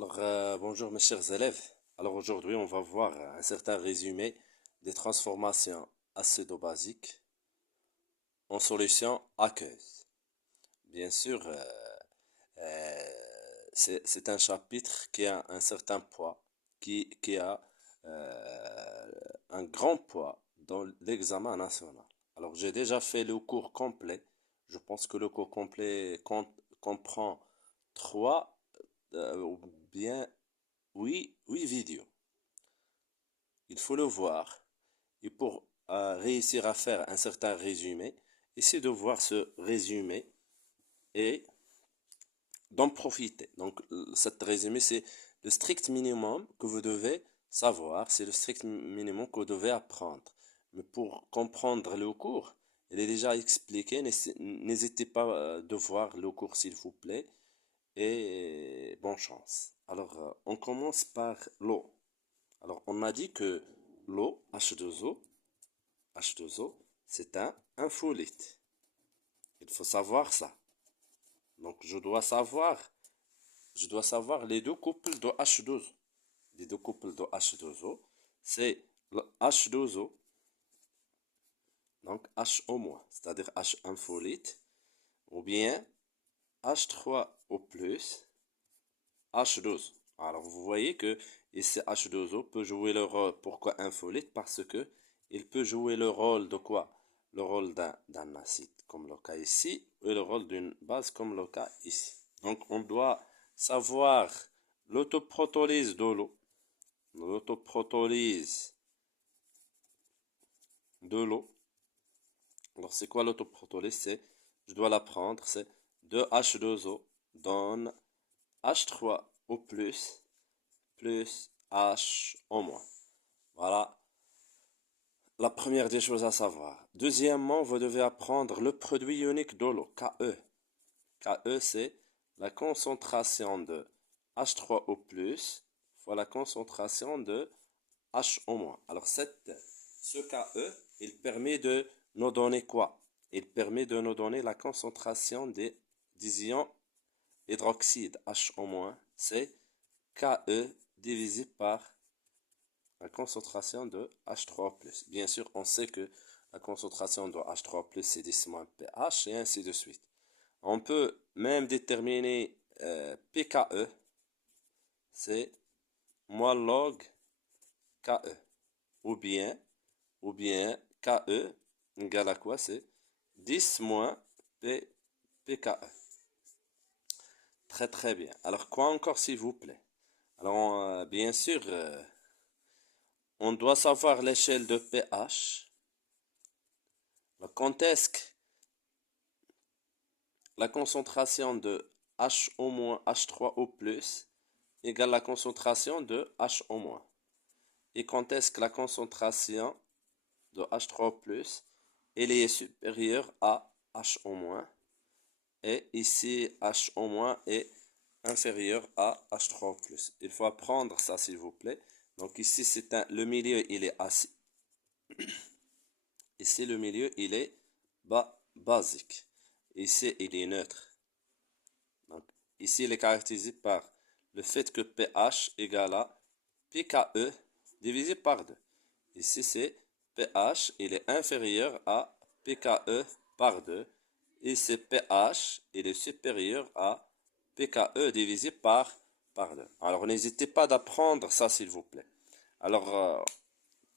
Bonjour mes chers élèves. Alors aujourd'hui, on va voir un certain résumé des transformations acido-basiques en solution aqueuse. Bien sûr, c'est un chapitre qui a un certain poids, qui a un grand poids dans l'examen national. Alors j'ai déjà fait le cours complet. Je pense que le cours complet comprend trois ou bien huit vidéos. Il faut le voir. Et pour réussir à faire un certain résumé, essayez de voir ce résumé et d'en profiter. Donc, cet résumé, c'est le strict minimum que vous devez savoir, c'est le strict minimum que vous devez apprendre. Mais pour comprendre le cours, il est déjà expliqué. N'hésitez pas de voir le cours, s'il vous plaît. Et bonne chance. Alors, on commence par l'eau. Alors, on a dit que l'eau, H2O, c'est un infolite. Il faut savoir ça. Donc, je dois savoir les deux couples de H2O. Les deux couples de H2O, c'est le H2O, donc HO-, c'est-à-dire H infolite, ou bien H3O+, H2O. Alors, vous voyez que ici H2O peut jouer le rôle. Pourquoi infolite? Parce que il peut jouer le rôle de quoi? Le rôle d'un acide, comme le cas ici, et le rôle d'une base, comme le cas ici. Donc, on doit savoir l'autoprotolyse de l'eau. L'autoprotolyse de l'eau. Alors, c'est quoi l'autoprotolyse? Je dois l'apprendre, c'est 2H2O donne H3O+, plus H au moins. Voilà la première des choses à savoir. Deuxièmement, vous devez apprendre le produit unique de l'eau, KE. KE, c'est la concentration de H3O+, fois la concentration de H au moins. Alors, ce KE, il permet de nous donner quoi? Il permet de nous donner la concentration des ions hydroxyde H au moins, c'est KE divisé par la concentration de H3+. Bien sûr, on sait que la concentration de H3+, c'est 10 pH et ainsi de suite. On peut même déterminer pKe, c'est moins log KE. Ou bien KE égale à quoi? C'est 10 moins pKe. Très très bien. Alors quoi encore s'il vous plaît? Alors bien sûr, on doit savoir l'échelle de pH. Quand est-ce que la concentration de HO- H3O+, égale la concentration de HO-. Et quand est-ce que la concentration de H3O+, elle est supérieure à HO-, et ici HO- est inférieur à H3O+. Il faut apprendre ça s'il vous plaît. Donc ici le milieu il est acide. Ici le milieu il est basique. Ici il est neutre. Donc ici il est caractérisé par le fait que pH égale à pKe divisé par 2. Ici c'est pH il est inférieur à pKe par 2. Et c'est pH il est supérieur à pKe divisé par 2. Alors n'hésitez pas d'apprendre ça s'il vous plaît. Alors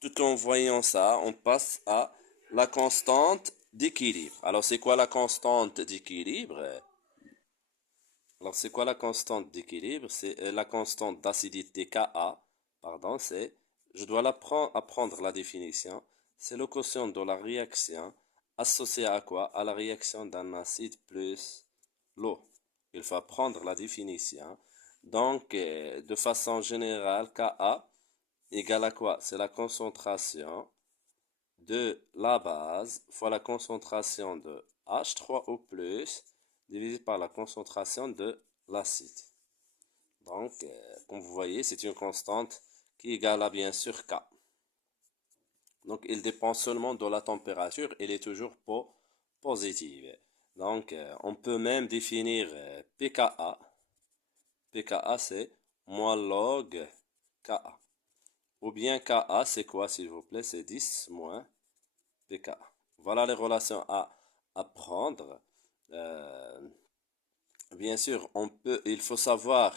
tout en voyant ça, on passe à la constante d'équilibre. Alors c'est quoi la constante d'équilibre? Alors c'est quoi la constante d'équilibre? C'est la constante d'acidité Ka. Pardon, je dois apprendre la définition. C'est le quotient de la réaction associé à quoi? À la réaction d'un acide plus l'eau. Il faut apprendre la définition. Donc, de façon générale, Ka égale à quoi? C'est la concentration de la base fois la concentration de H3O+, divisé par la concentration de l'acide. Donc, comme vous voyez, c'est une constante qui est égale à bien sûr K. Donc, il dépend seulement de la température, elle est toujours positive. Donc, on peut même définir pKa. pKa, c'est moins log Ka. Ou bien Ka, c'est quoi s'il vous plaît? C'est 10 moins pK. Voilà les relations à prendre. Euh, Bien sûr, il faut savoir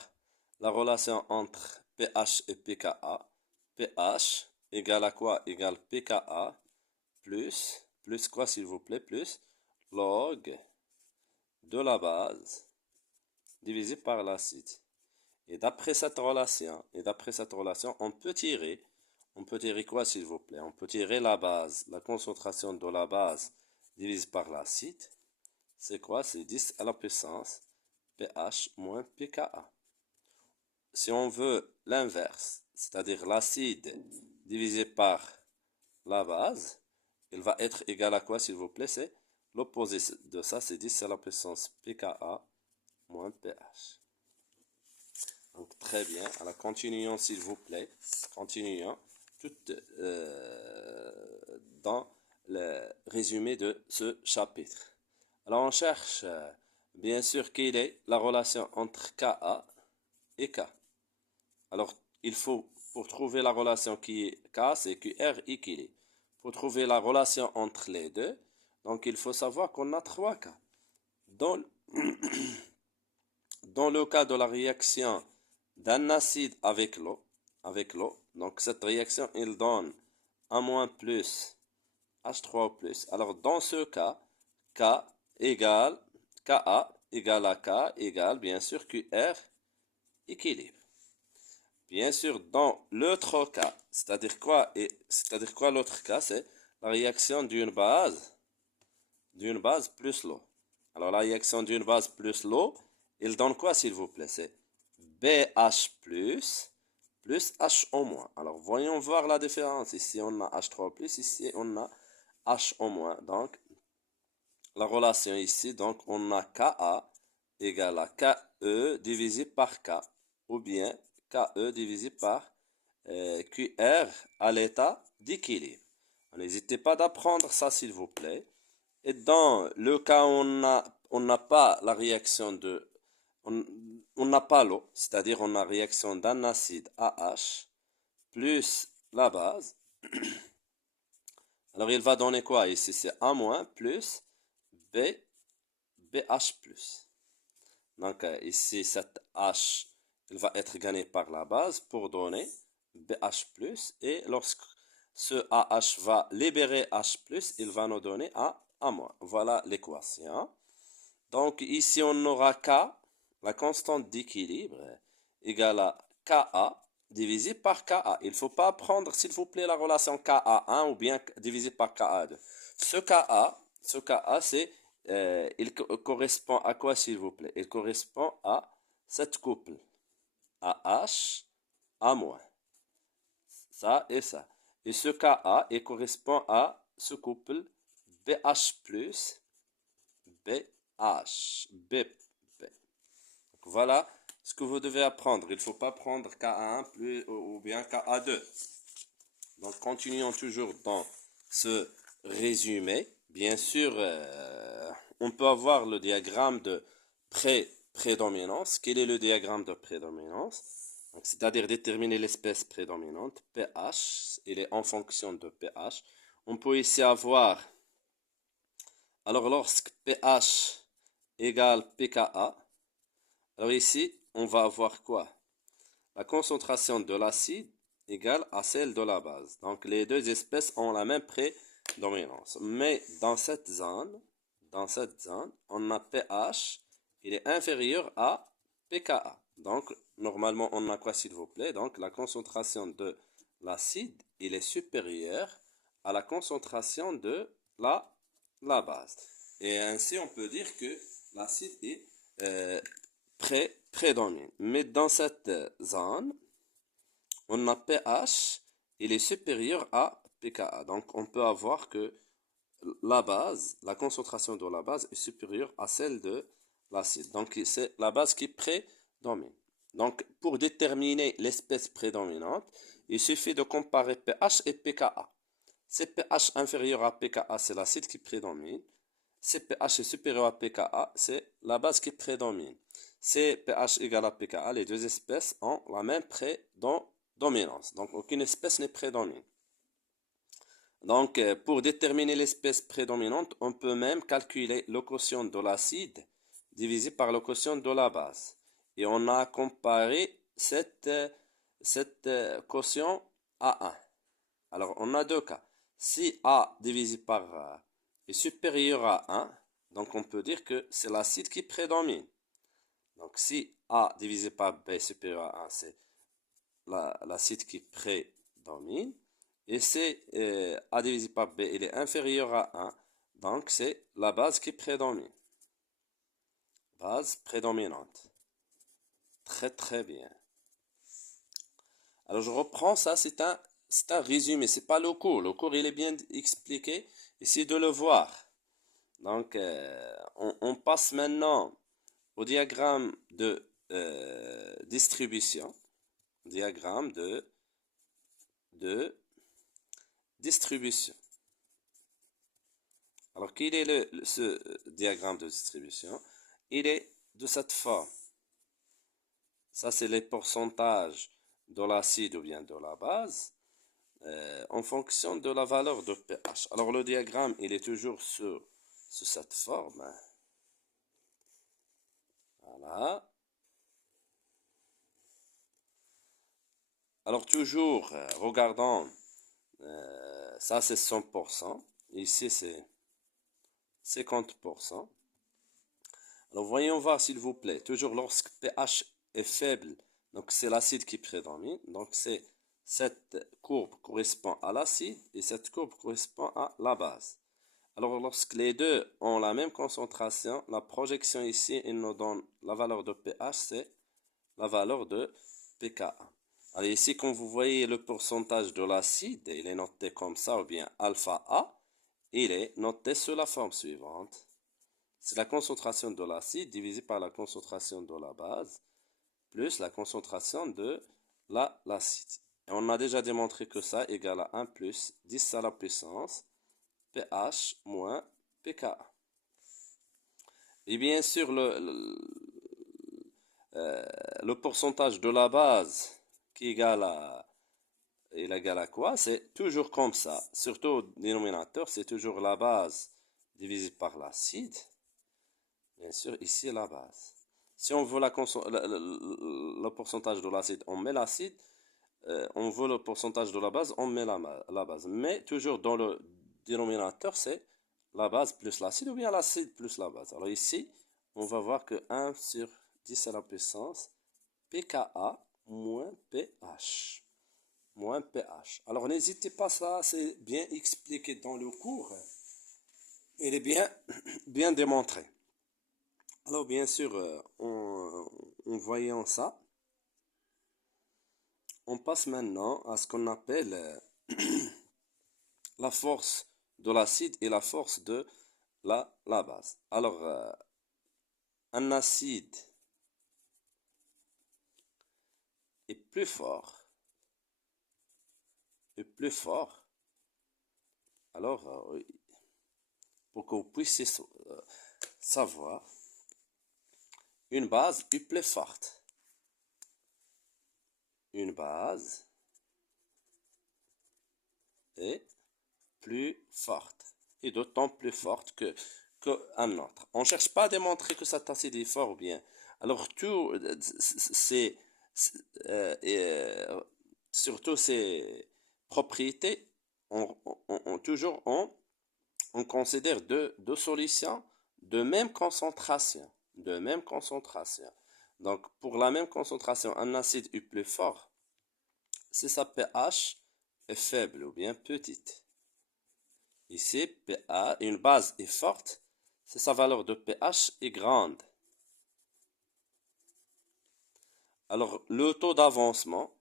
la relation entre pH et pKa. pH égale à quoi? Égale pKa plus quoi s'il vous plaît? Plus log de la base divisé par l'acide. Et d'après cette relation, on peut tirer quoi s'il vous plaît? On peut tirer la base, la concentration de la base divisé par l'acide. C'est quoi? C'est 10 à la puissance pH moins pKa. Si on veut l'inverse, c'est-à-dire l'acide divisé par la base, il va être égal à quoi s'il vous plaît? C'est l'opposé de ça, c'est 10 à la puissance pKa moins pH. Donc très bien, alors continuons s'il vous plaît, continuons tout dans le résumé de ce chapitre. Alors on cherche bien sûr quelle est la relation entre Ka et K. Alors il faut, pour trouver la relation qui est K, c'est QR équilibre. Pour trouver la relation entre les deux, donc il faut savoir qu'on a 3 cas. Dans, dans le cas de la réaction d'un acide avec l'eau, donc cette réaction, il donne A- plus H3O+. Alors dans ce cas, K égale Ka égale à K égale bien sûr QR équilibre. Bien sûr, dans l'autre cas, c'est-à-dire quoi l'autre cas, c'est la réaction d'une base plus l'eau. Alors la réaction d'une base plus l'eau, il donne quoi s'il vous plaît? C'est BH plus HO-. Alors voyons voir la différence. Ici on a H3+, ici on a HO-. Donc la relation ici, donc on a Ka égale à KE divisé par K, ou bien KE divisé par QR à l'état d'équilibre. N'hésitez pas d'apprendre ça s'il vous plaît. Et dans le cas où on n'a pas la réaction de... On n'a pas l'eau, c'est-à-dire on a réaction d'un acide AH plus la base. Alors il va donner quoi ici? C'est A- plus B, BH+. Donc ici, cette H, il va être gagné par la base pour donner BH+. Et lorsque ce AH va libérer H+, il va nous donner A-. Voilà l'équation. Donc ici, on aura K, la constante d'équilibre, égale à Ka divisé par Ka. Il ne faut pas prendre, s'il vous plaît, la relation Ka1 ou bien divisé par Ka2. Ce Ka, c'est il correspond à quoi, s'il vous plaît? Il correspond à cette couple. AH, A-. Ça et ça. Et ce Ka, il correspond à ce couple BH plus BH. BP. Donc voilà ce que vous devez apprendre. Il ne faut pas prendre Ka1 plus, ou bien Ka2. Donc continuons toujours dans ce résumé. Bien sûr, on peut avoir le diagramme de prédominance. Quel est le diagramme de prédominance? C'est-à-dire déterminer l'espèce prédominante. pH, il est en fonction de pH. On peut ici avoir, alors lorsque pH égale pKa, alors ici, on va avoir quoi? La concentration de l'acide égale à celle de la base. Donc les deux espèces ont la même prédominance. Mais dans cette zone, on a pH, il est inférieur à pKa. Donc normalement, on a quoi s'il vous plaît? Donc la concentration de l'acide, il est supérieur à la concentration de la base. Et ainsi, on peut dire que l'acide est prédomine. Mais dans cette zone, on a pH, il est supérieur à pKa. Donc on peut avoir que la base, la concentration de la base est supérieure à celle de l'acide. Donc c'est la base qui prédomine. Donc pour déterminer l'espèce prédominante, il suffit de comparer pH et pKa. C'est pH inférieur à pKa, c'est l'acide qui prédomine. Si pH est supérieur à pKa, c'est la base qui prédomine. Si pH égale à pKa, les deux espèces ont la même prédominance. Donc, aucune espèce n'est prédominante. Donc, pour déterminer l'espèce prédominante, on peut même calculer le quotient de l'acide divisé par le quotient de la base. Et on a comparé cette quotient à 1. Alors, on a deux cas. Si A divisé par est supérieur à 1, donc on peut dire que c'est l'acide qui prédomine. Donc, si A divisé par B est supérieur à 1, c'est l'acide qui prédomine. Et si A divisé par B il est inférieur à 1, donc c'est la base qui prédomine. Base prédominante. Très très bien. Alors je reprends ça, c'est un résumé, c'est pas le cours. Le cours il est bien expliqué, essayez de le voir. Donc on passe maintenant au diagramme de distribution. Diagramme de distribution. Alors, quel est ce diagramme de distribution? Il est de cette forme. Ça, c'est les pourcentages de l'acide ou bien de la base en fonction de la valeur de pH. Alors, le diagramme, il est toujours sur cette forme. Voilà. Alors, toujours, regardons, ça, c'est 100%. Ici, c'est 50%. Alors, voyons voir, s'il vous plaît. Toujours lorsque pH est faible, donc c'est l'acide qui prédomine. Donc, cette courbe correspond à l'acide et cette courbe correspond à la base. Alors, lorsque les deux ont la même concentration, la projection ici, il nous donne la valeur de pH, c'est la valeur de pKa. Alors, ici, quand vous voyez le pourcentage de l'acide, il est noté comme ça, ou bien alpha A, il est noté sous la forme suivante. C'est la concentration de l'acide divisée par la concentration de la base plus la concentration de l'acide. Et on a déjà démontré que ça égale à 1 plus 10 à la puissance pH moins pKa. Et bien sûr, le pourcentage de la base qui égale il égale à quoi? C'est toujours comme ça. Surtout au dénominateur, c'est toujours la base divisée par l'acide. Bien sûr, ici la base. Si on veut le pourcentage de l'acide, on met l'acide. On veut le pourcentage de la base, on met la base. Mais toujours dans le dénominateur, c'est la base plus l'acide ou bien l'acide plus la base. Alors ici, on va voir que 1 sur 10 à la puissance pKa moins pH. Moins pH. Alors n'hésitez pas, ça c'est bien expliqué dans le cours. Il est bien démontré. Alors bien sûr, en voyant ça, on passe maintenant à ce qu'on appelle la force de l'acide et la force de la base. Alors, un acide est plus fort. Alors, pour que vous puissiez savoir, une base est plus forte. Une base est plus forte. Et d'autant plus forte qu'un autre. On ne cherche pas à démontrer que cet acide est fort ou bien. Alors, tout, surtout ces propriétés, toujours on considère deux solutions de même concentration. De même concentration. Donc, pour la même concentration, un acide est plus fort si sa pH est faible ou bien petite. Ici, une base est forte si sa valeur de pH est grande. Alors, le taux d'avancement,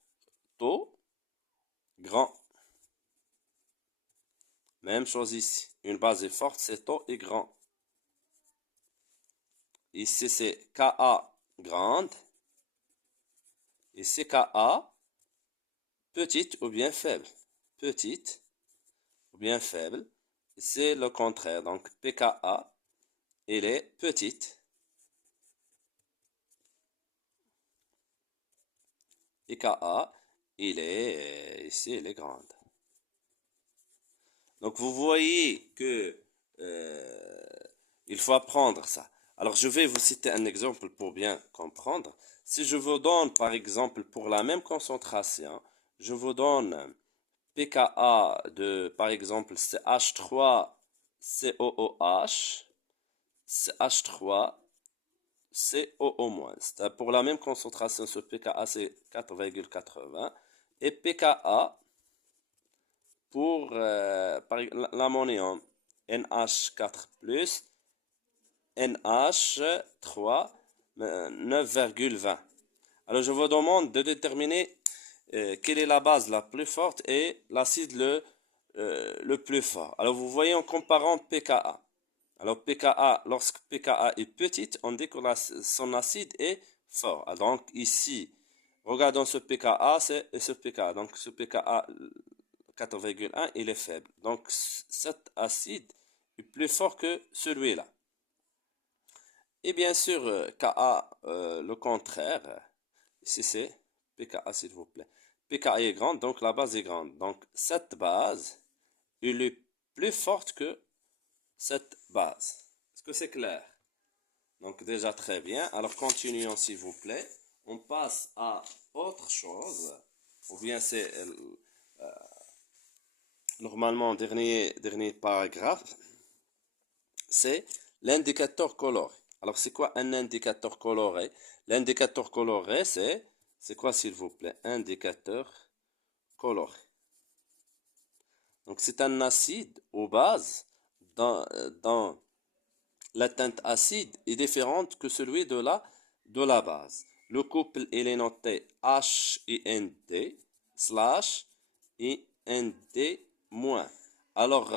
taux grand. Même chose ici. Une base est forte, c'est taux est grand. Ici, c'est Ka grande. Ici, Ka petite ou bien faible. Petite ou bien faible. C'est le contraire. Donc, pKa il est petite. Et Ka, ici, il est grande. Donc vous voyez que il faut apprendre ça. Alors je vais vous citer un exemple pour bien comprendre. Si je vous donne par exemple pour la même concentration, je vous donne pKa de par exemple CH3COOH, CH3COO-. Pour la même concentration, ce pKa c'est 4,80 et pKa pour l'ammonium NH4+, NH3, 9,20. Alors je vous demande de déterminer quelle est la base la plus forte et l'acide le plus fort. Alors vous voyez en comparant pKa. Alors pKa, lorsque pKa est petite, on dit que son acide est fort. Donc ici, regardons ce pKa et ce pKa. Donc ce pKa 4,1, il est faible. Donc cet acide est plus fort que celui-là. Et bien sûr, Ka, le contraire. Ici c'est pKa s'il vous plaît. pKa est grande, donc la base est grande. Donc cette base, elle est plus forte que cette base. Est-ce que c'est clair? Donc déjà très bien. Alors continuons s'il vous plaît. On passe à autre chose. Ou bien c'est normalement dernier paragraphe. C'est l'indicateur coloré. Alors c'est quoi un indicateur coloré? L'indicateur coloré c'est quoi s'il vous plaît? Indicateur coloré. Donc c'est un acide ou base dans la teinte acide est différente que celui de la base. Le couple il est noté HIND slash IND moins. Alors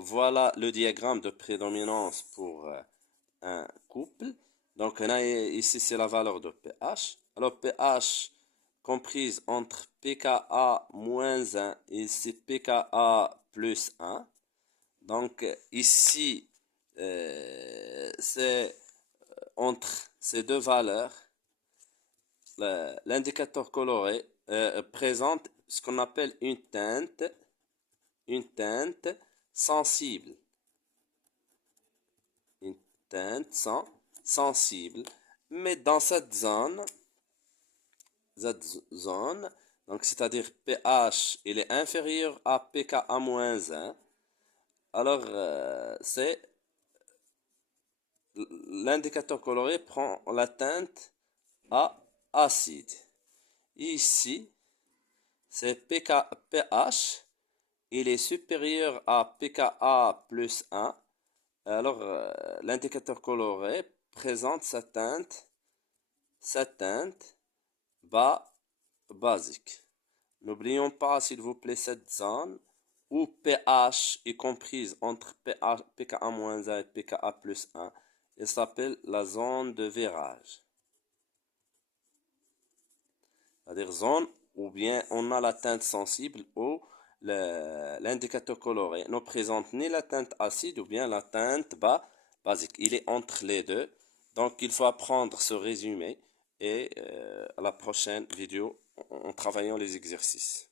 voilà le diagramme de prédominance pour un couple. Donc ici c'est la valeur de pH. Alors pH comprise entre pKa-1 et ici pKa plus 1. Donc ici c'est entre ces deux valeurs, l'indicateur coloré présente ce qu'on appelle une teinte sensible. Une teinte sensible. Mais dans cette zone, donc c'est-à-dire pH, il est inférieur à pKa-1, alors c'est l'indicateur coloré prend la teinte à acide. Ici, c'est pH, il est supérieur à pKa plus 1. Alors, l'indicateur coloré présente sa teinte basique. N'oublions pas, s'il vous plaît, cette zone où pH est comprise entre pKa-1 et pKa plus 1. Elle s'appelle la zone de virage. C'est-à-dire zone où bien on a la teinte sensible ou l'indicateur coloré ne présente ni la teinte acide ou bien la teinte basique. Il est entre les deux. Donc il faut apprendre ce résumé et à la prochaine vidéo en travaillant les exercices.